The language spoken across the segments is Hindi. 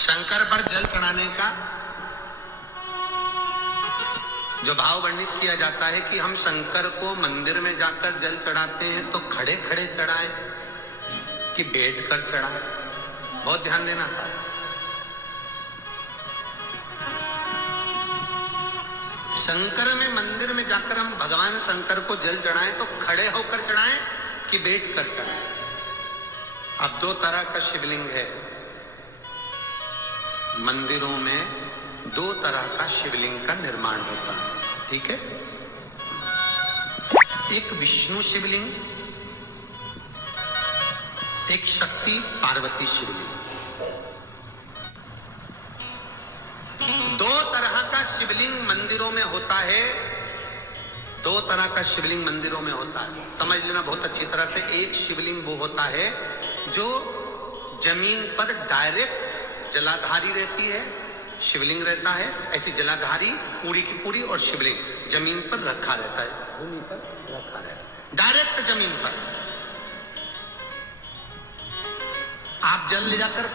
शंकर पर जल चढ़ाने का जो भाव वर्णित किया जाता है कि हम शंकर को मंदिर में जाकर जल चढ़ाते हैं तो खड़े खड़े चढ़ाएं कि बैठ कर चढ़ाएं। बहुत ध्यान देना साहब। शंकर में मंदिर में जाकर हम भगवान शंकर को जल चढ़ाएं तो खड़े होकर चढ़ाएं कि बैठ कर चढ़ाएं। अब दो तरह का शिवलिंग है मंदिरों में, दो तरह का शिवलिंग का निर्माण होता है, ठीक है। एक विष्णु शिवलिंग, एक शक्ति पार्वती शिवलिंग। दो तरह का शिवलिंग मंदिरों में होता है, दो तरह का शिवलिंग मंदिरों में होता है, समझ लेना बहुत अच्छी तरह से। एक शिवलिंग वो होता है जो जमीन पर डायरेक्ट जलाधारी रहती है, शिवलिंग रहता है, ऐसी जलाधारी पूरी की पूरी, और शिवलिंग जमीन पर रखा रहता है, भूमि पर रखा रहता है, डायरेक्ट जमीन पर। आप जल ले जाकर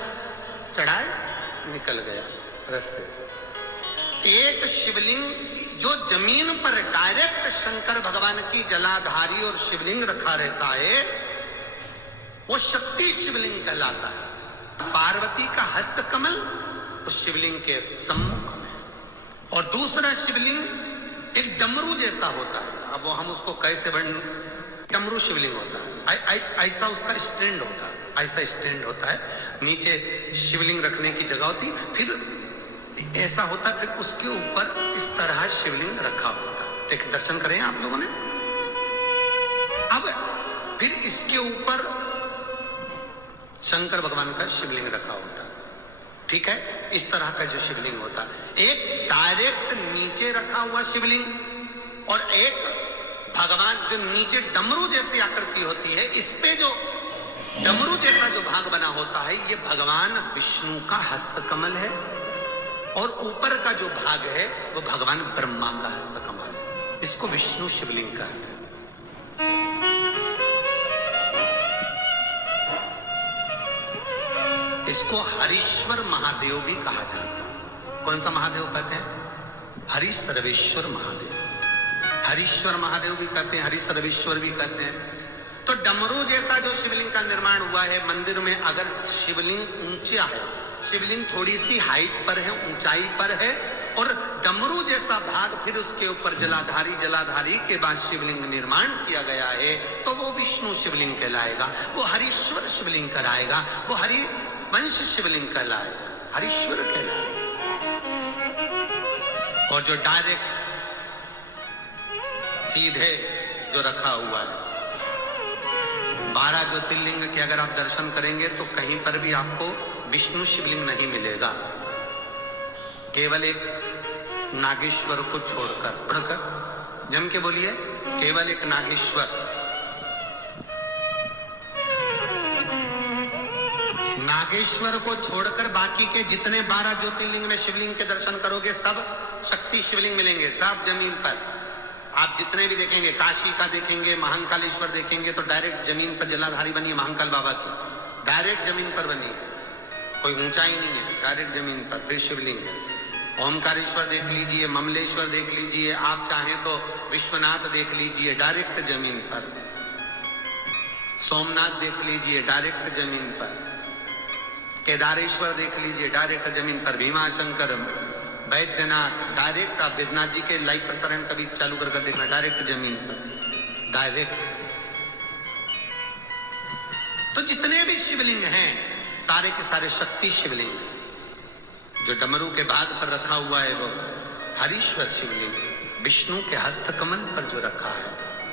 चढ़ाए, निकल गया रास्ते से। एक शिवलिंग जो जमीन पर डायरेक्ट शंकर भगवान की जलाधारी और शिवलिंग रखा रहता है, वो शक्ति शिवलिंग कहलाता है। पार्वती का हस्त कमल उस शिवलिंग के सम्मुख में, और दूसरा शिवलिंग एक डमरू जैसा होता है। अब वो हम उसको कैसे डमरू शिवलिंग होता है, ऐसा उसका स्टैंड होता है, ऐसा स्टैंड होता है, नीचे शिवलिंग रखने की जगह होती, फिर ऐसा होता है, फिर उसके ऊपर इस तरह शिवलिंग रखा होता है। एक दर्शन करें आप लोगों ने। अब फिर इसके ऊपर शंकर भगवान का शिवलिंग रखा होता है, ठीक है। इस तरह का जो शिवलिंग होता है, एक डायरेक्ट नीचे रखा हुआ शिवलिंग, और एक भगवान जो नीचे डमरू जैसी आकृति होती है, इस पे जो डमरू जैसा जो भाग बना होता है, ये भगवान विष्णु का हस्तकमल है, और ऊपर का जो भाग है वो भगवान ब्रह्मा का हस्तकमल है। इसको विष्णु शिवलिंग कहते हैं। इसको हरीश्वर महादेव भी कहा जाता है। कौन सा महादेव कहते हैं? हरि सर्वेश्वर महादेव। हरीश्वर महादेव भी कहते हैं, हरि सर्वेश्वर भी कहते हैं। तो डमरू जैसा जो शिवलिंग का निर्माण हुआ है मंदिर में, अगर शिवलिंग ऊंचा है, शिवलिंग थोड़ी सी हाइट पर है, ऊंचाई पर है, और डमरू जैसा भाग फिर उसके ऊपर जलाधारी के बाद शिवलिंग निर्माण किया गया है, तो वो विष्णु शिवलिंग कहलाएगा, वो हरीश्वर शिवलिंग कहलाएगा, वो हरि वंश शिवलिंग कहलाएगा, हरीश्वर कहलाएगा। और जो डायरेक्ट सीधे जो रखा हुआ है, 12 ज्योतिर्लिंग के अगर आप दर्शन करेंगे तो कहीं पर भी आपको विष्णु शिवलिंग नहीं मिलेगा, केवल एक नागेश्वर को छोड़कर। पढ़कर जम के बोलिए, केवल एक नागेश्वर। नागेश्वर को छोड़कर बाकी के जितने 12 ज्योतिर्लिंग में शिवलिंग के दर्शन करोगे सब शक्ति शिवलिंग मिलेंगे, सब जमीन पर। आप जितने भी देखेंगे, काशी का देखेंगे, महाकालेश्वर देखेंगे, तो डायरेक्ट जमीन पर जलाधारी बनी है महाकाल बाबा की, डायरेक्ट जमीन पर बनी है, कोई ऊंचाई नहीं है, डायरेक्ट जमीन पर फिर शिवलिंग है। ओमकारेश्वर देख लीजिए, ममलेश्वर देख लीजिए, आप चाहें तो विश्वनाथ देख लीजिए, डायरेक्ट जमीन पर। सोमनाथ देख लीजिए, डायरेक्ट जमीन पर। केदारेश्वर देख लीजिए, डायरेक्ट जमीन पर। भीमाशंकर, वैद्यनाथ, डायरेक्ट। आप वेदनाथ जी के लाइव प्रसारण कभी चालू कर देखना, डायरेक्ट जमीन पर, डायरेक्ट। तो जितने भी शिवलिंग हैं सारे के सारे शक्ति शिवलिंग हैं। जो डमरू के भाग पर रखा हुआ है वो हरीश्वर शिवलिंग, विष्णु के हस्तकमल पर जो रखा है,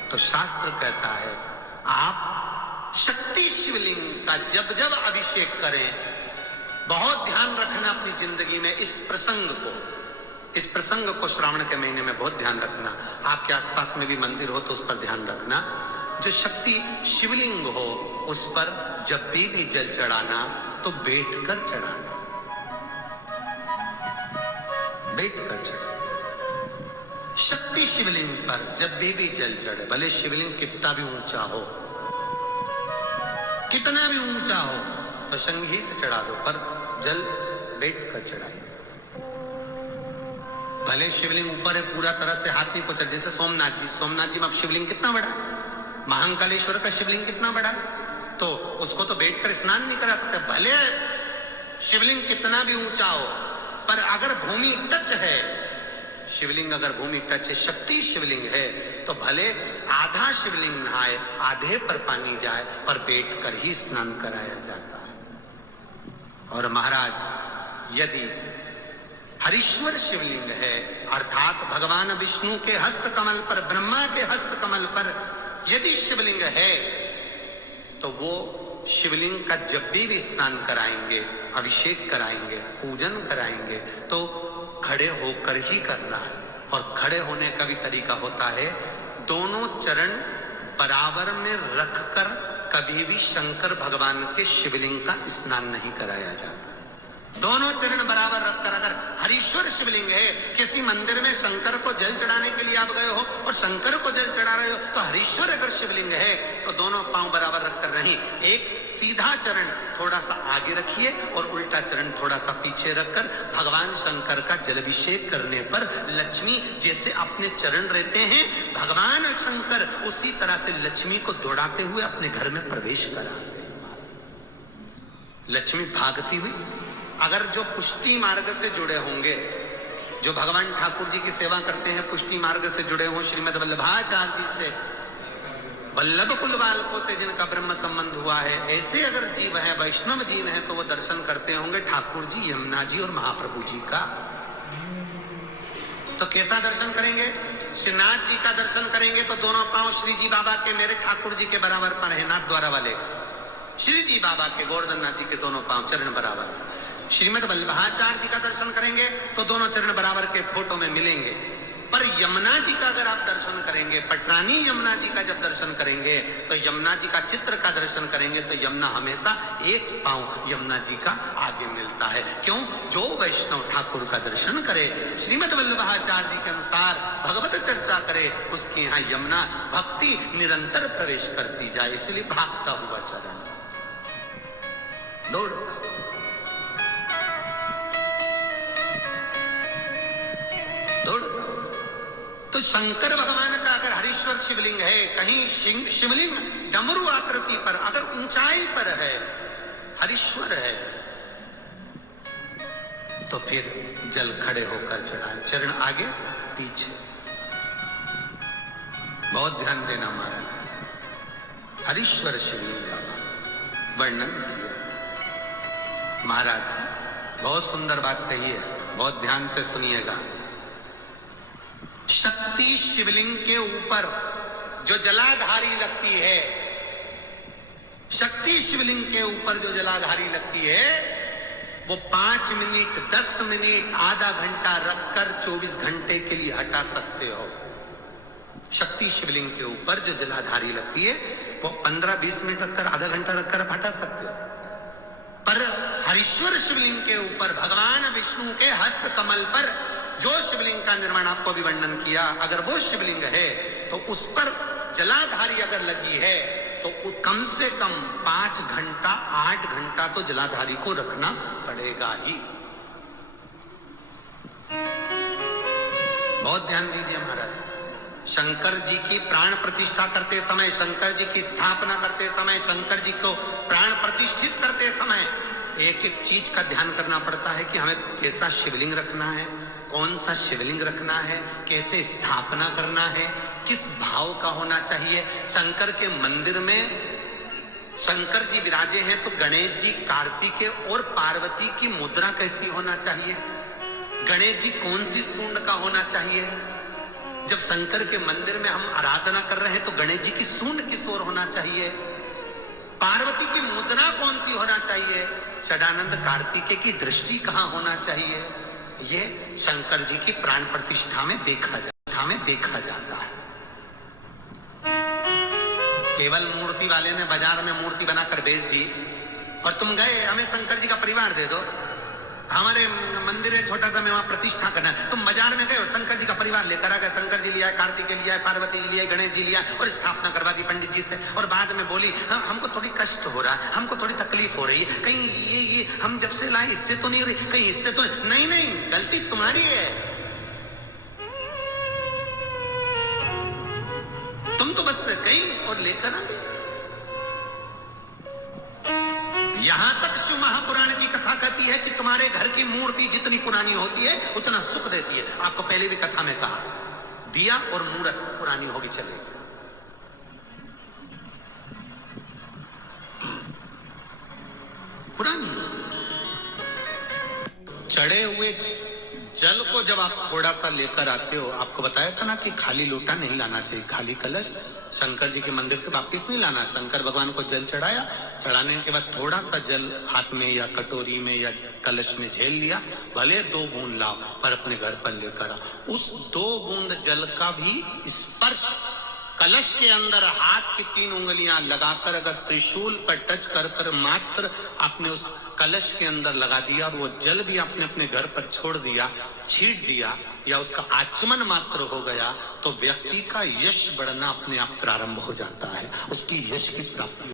तो शास्त्र कहता है आप शक्ति शिवलिंग का जब जब अभिषेक करें, बहुत ध्यान रखना अपनी जिंदगी में इस प्रसंग को श्रावण के महीने में बहुत ध्यान रखना। आपके आसपास में भी मंदिर हो तो उस पर ध्यान रखना। जो शक्ति शिवलिंग हो उस पर जब भी जल चढ़ाना तो बैठकर चढ़ाना, बैठकर चढ़ाना। शक्ति शिवलिंग पर जब भी जल चढ़े, भले शिवलिंग कितना भी ऊंचा हो, कितना भी ऊंचा हो, तो शंघी से चढ़ा दो, पर जल बैठ कर चढ़ाई। भले शिवलिंग ऊपर है, पूरा तरह से हाथ नहीं पहुंचा, जैसे सोमनाथ जी में अब शिवलिंग कितना बड़ा है, महाकालेश्वर का शिवलिंग कितना बड़ा है, तो उसको तो बैठकर स्नान नहीं करा सकते। भले शिवलिंग कितना भी ऊंचा हो, पर अगर भूमि टच है, शिवलिंग अगर भूमि टच है, शक्ति शिवलिंग है, तो भले आधा शिवलिंग नहाए, आधे पर पानी जाए, पर बैठकर ही स्नान कराया जाता है। और महाराज यदि हरीश्वर शिवलिंग है, अर्थात भगवान विष्णु के हस्त कमल पर, ब्रह्मा के हस्त कमल पर यदि शिवलिंग है, तो वो शिवलिंग का जब भी स्नान कराएंगे, अभिषेक कराएंगे, पूजन कराएंगे, तो खड़े होकर ही करना है। और खड़े होने का भी तरीका होता है, दोनों चरण बराबर में रखकर कभी भी शंकर भगवान के शिवलिंग का स्नान नहीं कराया जाता। दोनों चरण बराबर रखकर, अगर हरीश्वर शिवलिंग है, किसी मंदिर में शंकर को जल चढ़ाने के लिए आप गए हो और शंकर को जल चढ़ा रहे हो, तो हरीश्वर अगर शिवलिंग है तो दोनों पांव बराबर रखकर नहीं, एक सीधा चरण थोड़ा सा आगे रखिए और उल्टा चरण थोड़ा सा पीछे रखकर भगवान शंकर का जलाभिषेक करने पर लक्ष्मी जैसे अपने चरण रहते हैं, भगवान शंकर उसी तरह से लक्ष्मी को दौड़ाते हुए अपने घर में प्रवेश कराते। लक्ष्मी भागती हुई, अगर जो पुष्टि मार्ग से जुड़े होंगे, जो भगवान ठाकुर जी की सेवा करते हैं, पुष्टि मार्ग से जुड़े हों, श्रीमद वल्लभाचार्य जी से, वल्लभ कुल बालकों से जिनका ब्रह्म संबंध हुआ है, ऐसे अगर जीव है, वैष्णव जीव है, तो वो दर्शन करते होंगे ठाकुर जी, यमुना जी और महाप्रभु जी का। तो कैसा दर्शन करेंगे? श्रीनाथ जी का दर्शन करेंगे तो दोनों पांव श्री जी बाबा के, मेरे ठाकुर जी के बराबर पर है, नाथ द्वारा वाले श्री जी बाबा के, गोवर्धन नाथ जी के दोनों पांव चरण बराबर। श्रीमद वल्लभाचार्य जी का दर्शन करेंगे तो दोनों चरण बराबर के फोटो में मिलेंगे। पर यमुना जी का अगर आप दर्शन करेंगे, पटरानी यमुना जी का जब दर्शन करेंगे, तो यमुना जी का चित्र का दर्शन करेंगे, तो यमुना हमेशा एक पांव यमुना जी का आगे मिलता है। क्यों? जो वैष्णव ठाकुर का दर्शन करे, श्रीमद वल्लभाचार्य जी के अनुसार भगवत चर्चा करे, उसके यहाँ यमुना भक्ति निरंतर प्रवेश करती जाए, इसलिए भागता हुआ चरण, दौड़ता। तो शंकर भगवान का अगर हरीश्वर शिवलिंग है, कहीं शिवलिंग डमरू आकृति पर, अगर ऊंचाई पर है, हरीश्वर है, तो फिर जल खड़े होकर चढ़ाए, चरण आगे पीछे। बहुत ध्यान देना महाराज, हरीश्वर शिवलिंग का वर्णन किया महाराज, बहुत सुंदर बात कही है, बहुत ध्यान से सुनिएगा। शक्ति शिवलिंग के ऊपर जो जलाधारी लगती है, शक्ति शिवलिंग के ऊपर जो जलाधारी लगती है, वो 5 मिनट, 10 मिनट, आधा घंटा रखकर 24 घंटे के लिए हटा सकते हो। शक्ति शिवलिंग के ऊपर जो जलाधारी लगती है, वो 15-20 मिनट रखकर, आधा घंटा रखकर आप हटा सकते हो। पर हरीश्वर शिवलिंग के ऊपर भगवान विष्णु के हस्त कमल पर जो शिवलिंग का निर्माण आपको भी वर्णन किया, अगर वो शिवलिंग है तो उस पर जलाधारी अगर लगी है, तो कम से कम 5 घंटा, 8 घंटा तो जलाधारी को रखना पड़ेगा ही। बहुत ध्यान दीजिए महाराज, शंकर जी की प्राण प्रतिष्ठा करते समय, शंकर जी की स्थापना करते समय, शंकर जी को प्राण प्रतिष्ठित करते समय एक एक चीज का ध्यान करना पड़ता है कि हमें कैसा शिवलिंग रखना है, कौन सा शिवलिंग रखना है, कैसे स्थापना करना है, किस भाव का होना चाहिए। शंकर के मंदिर में शंकर जी विराजे हैं, तो गणेश जी, कार्तिकेय और पार्वती की मुद्रा कैसी होना चाहिए, गणेश जी कौन सी सूंड का होना चाहिए। जब शंकर के मंदिर में हम आराधना कर रहे हैं तो गणेश जी की सूंड किस ओर होना चाहिए, पार्वती की मुद्रा कौन सी होना चाहिए, षडानंद कार्तिकेय की दृष्टि कहां होना चाहिए, ये शंकर जी की प्राण प्रतिष्ठा में देखा जाता है। केवल मूर्ति वाले ने बाजार में मूर्ति बनाकर बेच दी और तुम गए, हमें शंकर जी का परिवार दे दो, हमारे मंदिर है छोटा सा, मैं वहां प्रतिष्ठा करना है। तुम बाजार में गए हो, शंकर जी का परिवार लेकर आ गए, शंकर जी लिया, कार्तिकेय लिया, पार्वती जी लिया, गणेश जी लिया, और स्थापना करवा दी पंडित जी से। और बाद में बोली हमको थोड़ी कष्ट हो रहा है, हमको थोड़ी तकलीफ हो रही है, कहीं ये हम जब से लाए इससे तो नहीं हो रही, कहीं इससे तो नहीं, गलती तुम्हारी है। तुम तो बस गई और लेकर आ गई। यहां तक शिव महापुराण की कथा कहती है कि तुम्हारे घर की मूर्ति जितनी पुरानी होती है उतना सुख देती है। आपको पहले भी कथा में कहा, दिया और मूर्त पुरानी होगी चलेगी। पुरानी चढ़े हुए जल को जब आप थोड़ा सा लेकर आते हो, आपको बताया था ना कि खाली लोटा नहीं लाना चाहिए, खाली कलश शंकर जी के मंदिर से वापस नहीं लाना। शंकर भगवान को जल चढ़ाया, चढ़ाने के बाद थोड़ा सा जल हाथ में या कटोरी में या कलश में झेल लिया, भले 2 बूंद लाओ पर अपने घर पर लेकर आओ। उस 2 बूंद जल का भी स्पर्श कलश के अंदर हाथ की 3 उंगलियां लगाकर अगर त्रिशूल पर टच कर मात्र आपने उस कलश के अंदर लगा दिया और वो जल भी आपने अपने घर पर छोड़ दिया, छीट दिया या उसका आचमन मात्र हो गया, तो व्यक्ति का यश बढ़ना अपने आप प्रारंभ हो जाता है, उसकी यश की प्राप्ति